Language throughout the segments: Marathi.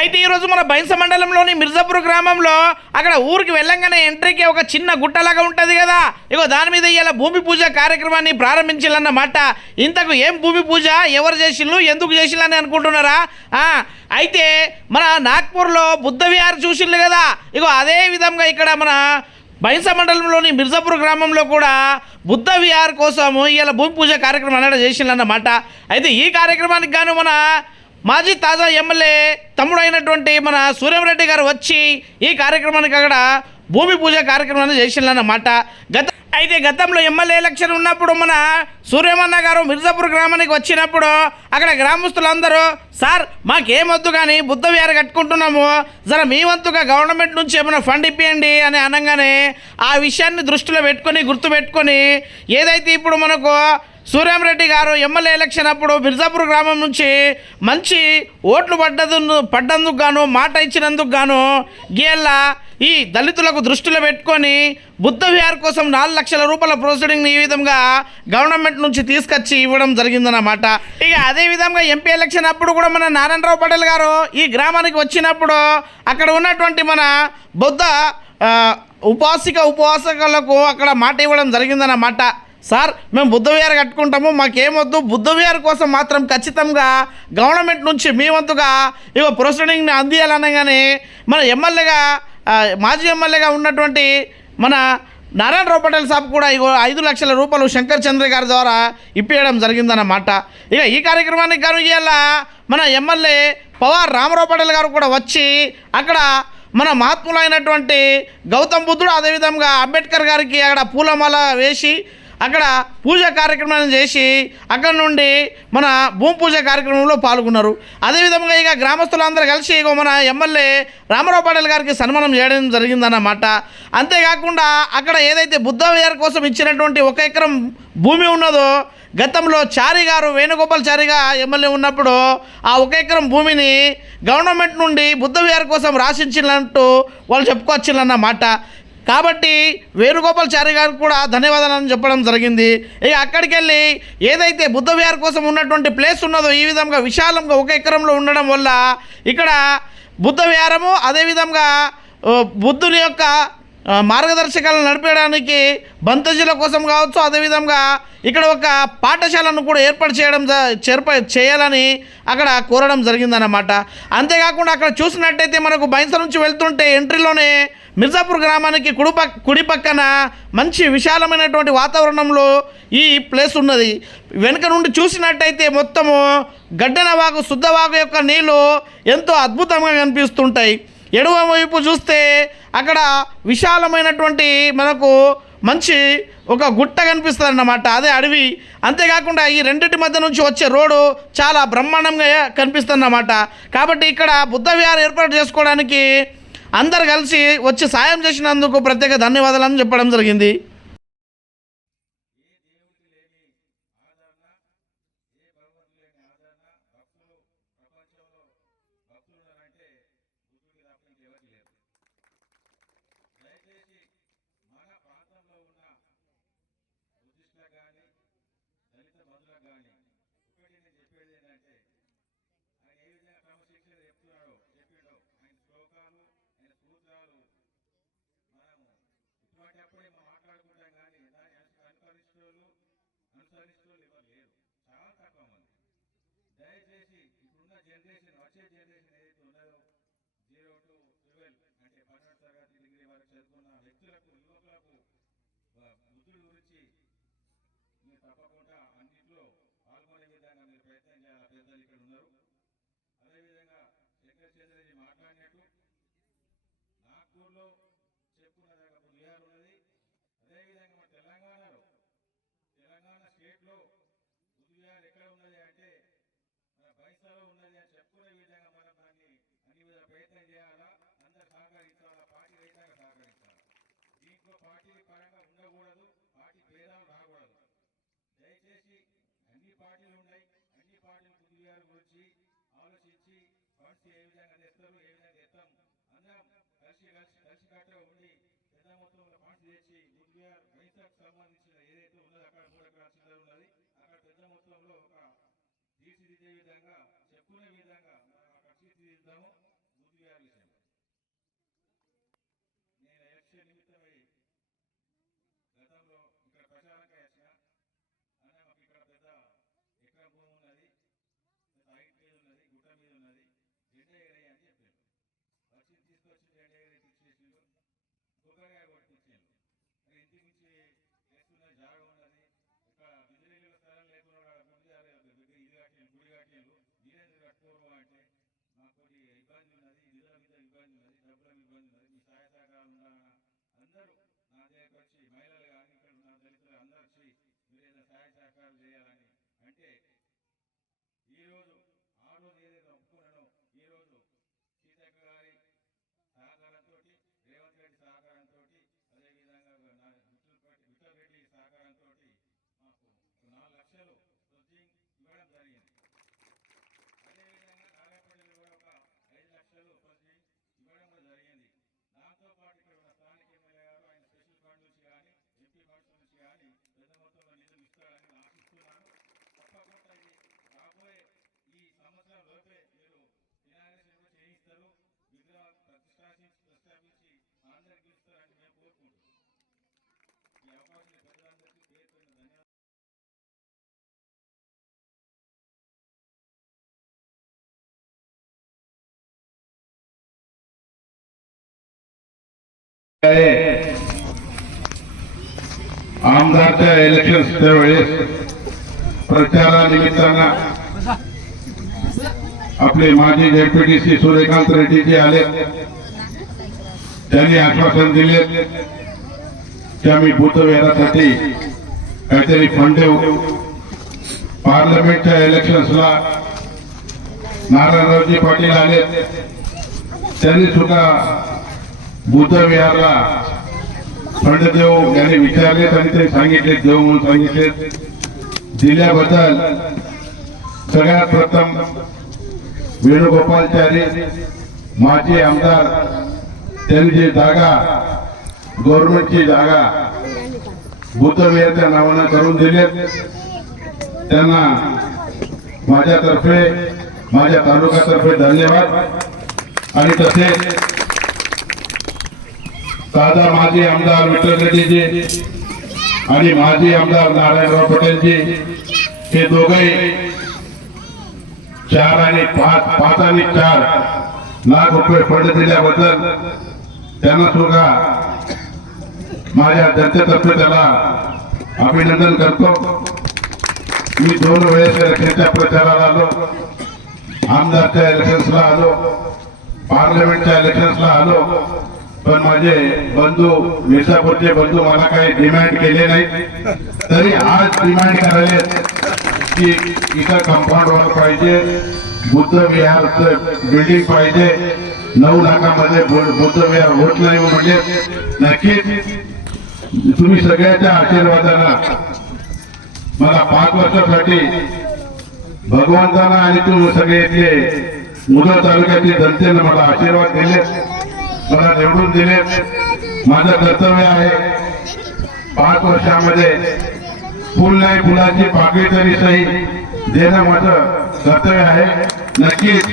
అయితే ఈరోజు మన బైంస మండలంలోని మిర్జాపూర్ గ్రామంలో అక్కడ ఊరికి వెళ్ళంగానే ఎంట్రీకి ఒక చిన్న గుట్టలాగా ఉంటుంది కదా ఇగో దాని మీద ఇవాళ భూమి పూజ కార్యక్రమాన్ని ప్రారంభించాలన్నమాట ఇంతకు ఏం భూమి పూజ ఎవరు చేసిళ్ళు ఎందుకు చేసిళ్ళని అనుకుంటున్నారా అయితే మన నాగ్పూర్లో బుద్ధ విహార్ చూసిళ్ళు కదా ఇగో అదే విధంగా ఇక్కడ మన బైంస మండలంలోని మిర్జాపూర్ గ్రామంలో కూడా బుద్ధ విహార్ కోసము ఇవాళ భూమి పూజ కార్యక్రమం అనేది అన్నమాట అయితే ఈ కార్యక్రమానికి గాను మన మాజీ తాజా ఎమ్మెల్యే తమ్ముడు అయినటువంటి మన సూర్యంరెడ్డి గారు వచ్చి ఈ కార్యక్రమానికి అక్కడ భూమి పూజ కార్యక్రమాన్ని చేసిందన్నమాట గత అయితే గతంలో ఎమ్మెల్యే ఎలక్షన్ ఉన్నప్పుడు మన సూర్యమన్న గారు మిర్జాపూర్ గ్రామానికి వచ్చినప్పుడు అక్కడ గ్రామస్తులందరూ సార్ మాకేమొద్దు కానీ బుద్ధ విహార కట్టుకుంటున్నాము జర మీ వంతుగా గవర్నమెంట్ నుంచి ఏమైనా ఫండ్ ఇప్పియండి అని అనగానే ఆ విషయాన్ని దృష్టిలో పెట్టుకొని గుర్తుపెట్టుకొని ఏదైతే ఇప్పుడు మనకు సూర్యంరెడ్డి గారు ఎమ్మెల్యే ఎలక్షన్ అప్పుడు మిర్జాపూర్ గ్రామం నుంచి మంచి ఓట్లు పడ్డదు పడ్డందుకు గాను మాట ఇచ్చినందుకు గాను గేళ్ళ ఈ దళితులకు దృష్టిలో పెట్టుకొని బుద్ధ విహార్ కోసం నాలుగు లక్షల రూపాయల ప్రొసీడింగ్ని ఈ విధంగా గవర్నమెంట్ నుంచి తీసుకొచ్చి ఇవ్వడం జరిగిందన్నమాట ఇక అదే విధంగా ఎంపీ ఎలక్షన్ అప్పుడు కూడా మన నారాయణరావు పటేల్ గారు ఈ గ్రామానికి వచ్చినప్పుడు అక్కడ ఉన్నటువంటి మన బుద్ధ ఉపాసిక ఉపవాసకులకు అక్కడ మాట ఇవ్వడం జరిగిందన్నమాట సార్ మేము బుద్ధవిహార కట్టుకుంటాము మాకేమొద్దు బుద్ధవిహార కోసం మాత్రం ఖచ్చితంగా గవర్నమెంట్ నుంచి మీ వంతుగా ఇవ ప్రొసీడింగ్ని కానీ మన ఎమ్మెల్యేగా మాజీ ఎమ్మెల్యేగా ఉన్నటువంటి మన నారాయణ రావు పటేల్ సాబ్ కూడా ఇగో ఐదు లక్షల రూపాయలు శంకర్ చంద్ర గారి ద్వారా ఇప్పించడం జరిగిందన్నమాట ఇక ఈ కార్యక్రమానికి కాను ఇవాళ మన ఎమ్మెల్యే పవార్ రామారావు పటేల్ గారు కూడా వచ్చి అక్కడ మన మహాత్ములైనటువంటి గౌతమ్ బుద్ధుడు అదేవిధంగా అంబేద్కర్ గారికి అక్కడ పూలమాల వేసి అక్కడ పూజా కార్యక్రమాలను చేసి అక్కడ నుండి మన భూమి పూజ కార్యక్రమంలో పాల్గొన్నారు అదేవిధంగా ఇక గ్రామస్తులందరూ కలిసి ఇక మన ఎమ్మెల్యే రామారావు పాటిల్ గారికి సన్మానం చేయడం జరిగిందన్నమాట అంతేకాకుండా అక్కడ ఏదైతే బుద్ధ విహార కోసం ఇచ్చినటువంటి ఒక ఎకరం భూమి ఉన్నదో గతంలో చారి గారు వేణుగోపాల్ చారిగా ఎమ్మెల్యే ఉన్నప్పుడు ఆ ఒక ఎకరం భూమిని గవర్నమెంట్ నుండి బుద్ధ విహార కోసం రాసించినట్టు వాళ్ళు అన్నమాట కాబట్టి వేణుగోపాల్చారి గారికి కూడా ధన్యవాదాలను చెప్పడం జరిగింది ఇక అక్కడికి వెళ్ళి ఏదైతే బుద్ధ విహార్ కోసం ఉన్నటువంటి ప్లేస్ ఉన్నదో ఈ విధంగా విశాలంగా ఒక ఎకరంలో ఉండడం వల్ల ఇక్కడ బుద్ధ విహారము అదేవిధంగా బుద్ధుని యొక్క మార్గదర్శకాలను నడిపేయడానికి బంతజీల కోసం కావచ్చు అదేవిధంగా ఇక్కడ ఒక పాఠశాలను కూడా ఏర్పాటు చేయడం చేర్ప చేయాలని అక్కడ కోరడం జరిగిందన్నమాట అంతేకాకుండా అక్కడ చూసినట్టయితే మనకు బైన్స నుంచి వెళ్తుంటే ఎంట్రీలోనే మిర్జాపూర్ గ్రామానికి కుడిప కుడి పక్కన మంచి విశాలమైనటువంటి వాతావరణంలో ఈ ప్లేస్ ఉన్నది వెనుక నుండి చూసినట్టయితే మొత్తము గడ్డన వాగు శుద్ధవాగు యొక్క నీళ్ళు ఎంతో అద్భుతంగా కనిపిస్తుంటాయి ఎడవ వైపు చూస్తే అక్కడ విశాలమైనటువంటి మనకు మంచి ఒక గుట్ట కనిపిస్తుంది అన్నమాట అదే అడవి అంతేకాకుండా ఈ రెండింటి మధ్య నుంచి వచ్చే రోడ్డు చాలా బ్రహ్మాండంగా కనిపిస్తుందన్నమాట కాబట్టి ఇక్కడ బుద్ధ విహారం ఏర్పాటు చేసుకోవడానికి అందరు కలిసి వచ్చి సాయం చేసినందుకు ప్రత్యేక ధన్యవాదాలు చెప్పడం జరిగింది దయచేసి ఇప్పుడున్న జనరేషన్ వచ్చే జనరేషన్ ఏదైతే ఉన్నదో జీరో టు ట్వెల్వ్ అంటే పన్నెండు తరగతి డిగ్రీ వరకు చదువుకున్న వ్యక్తులకు యువకులకు బుద్ధుల గురించి మీరు తప్పకుండా సమస్య ఏ విధంగా తెస్తాము ఏ విధంగా తెస్తాం అందరం కలిసి కలిసి కలిసి కట్టుగా ఉండి పెద్ద మొత్తంలో ఫండ్స్ తెచ్చి గుడ్విఆర్ మహిళకు సంబంధించిన ఏదైతే ఉన్నది అక్కడ మూడు ఎకరాల చిల్లర ఉన్నది అక్కడ పెద్ద మొత్తంలో ఒక తీర్చిదిద్దే విధంగా చెప్పుకునే విధంగా అక్కడ తీర్చిదిద్దాము చేసుకోవడం అంటే మాకు ఇబ్బంది ఉన్నది నిధుల మీద ఇబ్బంది ఉన్నది డబ్బుల ఇబ్బంది ఉన్నది మీ సహాయ సహకారాలు ఉండాలన్న అందరూ నా దగ్గరకు వచ్చి మహిళలు కానీ ఇక్కడ ఉన్న దళితులు అందరూ వచ్చి మీరు ఏదైనా సహాయ సహకారాలు చేయాలని అంటే ఈరోజు पंधराच्या इलेक्शन त्यावेळेस प्रचारानिमित्तानं आपले माजी सी सूर्यकांत रेड्डीजी आले त्यांनी आश्वासन दिले की आम्ही भूतवेरासाठी काहीतरी फंड देऊ पार्लमेंटच्या इलेक्शन्सला नारायणरावजी पाटील आले त्यांनी सुद्धा बुद्धविहारला देऊ यांनी विचारले आणि ते सांगितले देव म्हणून सांगितले दिल्याबद्दल सगळ्यात प्रथम वेणुगोपालचारी माजी आमदार त्यांनी जागा गव्हर्नमेंटची जागा बुद्धमेयरच्या नावानं करून दिले त्यांना माझ्यातर्फे माझ्या तालुक्यातर्फे धन्यवाद आणि तसेच दादा माजी आमदार विठ्ठलजीजी आणि माजी आमदार नारायणराव पटेलजी हे दोघे चार आणि पाच पाच आणि चार लाख रुपये फंड दिल्याबद्दल त्यांना सुद्धा माझ्या जनतेतर्फे त्याला अभिनंदन करतो मी दोन वेळेस इलेक्शनच्या प्रचाराला आलो आमदारच्या इलेक्शन्सला आलो पार्लमेंटच्या इलेक्शन्सला आलो पण माझे म्हणजे बंधू मिर्झापूरचे बंधू मला काही डिमांड केले नाही तरी आज डिमांड करायले की इथं कंपाऊंड वॉल पाहिजे बुद्ध विहारचं बिल्डिंग पाहिजे नऊ लाखामध्ये बुद्ध विहार होत नाही हो म्हणजे नक्कीच तुम्ही सगळ्याच्या आशीर्वादाला मला पाच वर्षासाठी भगवंताना आणि तू सगळे इथले मुलं तालुक्यातील जनतेनं मला आशीर्वाद दिले मला निवडून दिले माझं कर्तव्य आहे पाच वर्षामध्ये फुल नाही फुलाची पाकळी तरी सही देणं माझं कर्तव्य आहे नक्कीच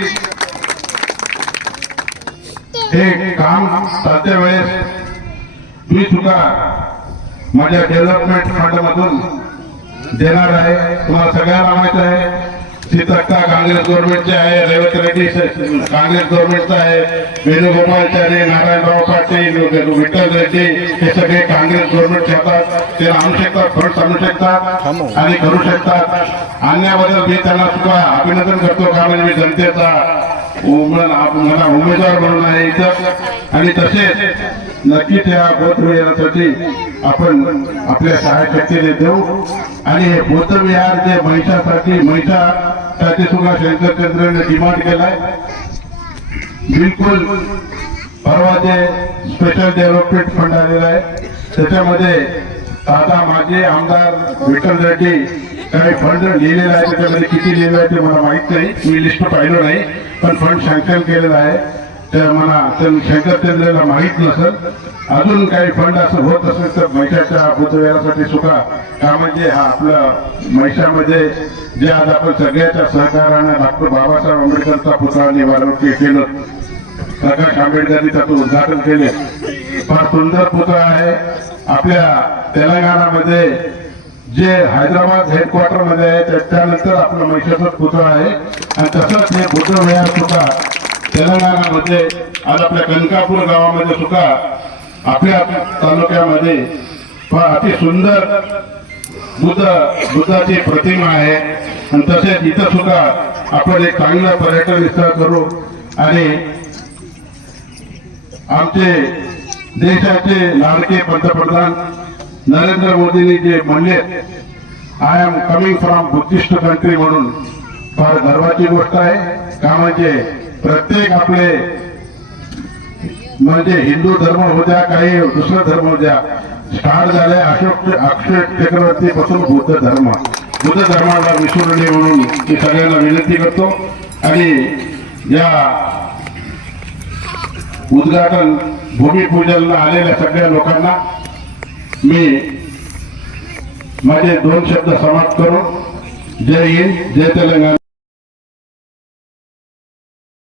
हे काम करते वेळेस मी तुला माझ्या डेव्हलपमेंट फंडमधून देणार आहे तुम्हाला सगळ्यांना माहित आहे ती कांग्रेस काँग्रेस गव्हर्नमेंटचे आहे रेवंत रेड्डी काँग्रेस गव्हर्नमेंटचा आहे वेणुगोपालचारी नारायणराव पाटील विठ्ठल रेड्डी हे सगळे काँग्रेस गव्हर्नमेंट ठेवतात ते राहू शकतात फंड आणू शकतात आणि करू शकतात आणण्याबद्दल मी त्यांना सुद्धा अभिनंदन करतो कारण म्हणजे मी जनतेचा मला उमेदवार म्हणून आहे इथं आणि तसेच नक्की त्या बोधविहारासाठी आपण आपल्या सहाय्यतेने देऊ आणि हे बोधविहार जे महिषासाठी महिषासाठी सुद्धा शंकर डिमांड केलाय बिलकुल परवा जे स्पेशल डेव्हलपमेंट फंड आलेला आहे त्याच्यामध्ये आता माझे आमदार विठ्ठल रेड्डी काही फंड लिहिलेला आहे त्याच्यामध्ये किती लिहिलेलं आहे ते मला माहीत नाही मी लिस्ट पाहिलो नाही पण फंड सँक्शन केलेला आहे तर मला शंकर चंद्रेला माहीत नसत अजून काही फंड असं होत असेल तर महिषाच्या पुतळ्यासाठी सुद्धा का म्हणजे हा आपलं महिषामध्ये जे आज आपण सगळ्याच्या सहकाराने डॉक्टर बाबासाहेब आंबेडकरचा पुतळा निवारणूक केलं प्रकाश आंबेडकरांनी त्याचं उद्घाटन केले फार सुंदर पुतळा आहे आपल्या तेलंगणामध्ये जे हैदराबाद हेडक्वार्टरमध्ये आहे त्यानंतर आपलं महिषाचा पुतळा आहे आणि तसंच हे बुद्धवया सुद्धा तेलंगणामध्ये आज आपल्या कनकापूर गावामध्ये सुद्धा आपल्या तालुक्यामध्ये अति सुंदर बुद्ध बुद्धाची प्रतिमा आहे आणि तसेच इथं सुद्धा आपण एक चांगलं पर्यटन स्थळ करू आणि आमचे देशाचे लाडके पंतप्रधान नरेंद्र मोदींनी जे म्हणले I am coming from Buddhist country म्हणून फार गर्वाची गोष्ट आहे का म्हणजे प्रत्येक आपले म्हणजे हिंदू धर्म होत्या काही दुसरा धर्म होत्या स्टार झाले अशोक अक्षय चक्रवर्ती पासून बुद्ध धर्म बुद्ध धर्माला विसरू म्हणून मी सगळ्यांना विनंती करतो आणि या उद्घाटन भूमिपूजनला आलेल्या सगळ्या लोकांना मी माझे दोन शब्द समाप्त करू जय हिंद जय तेलंगणा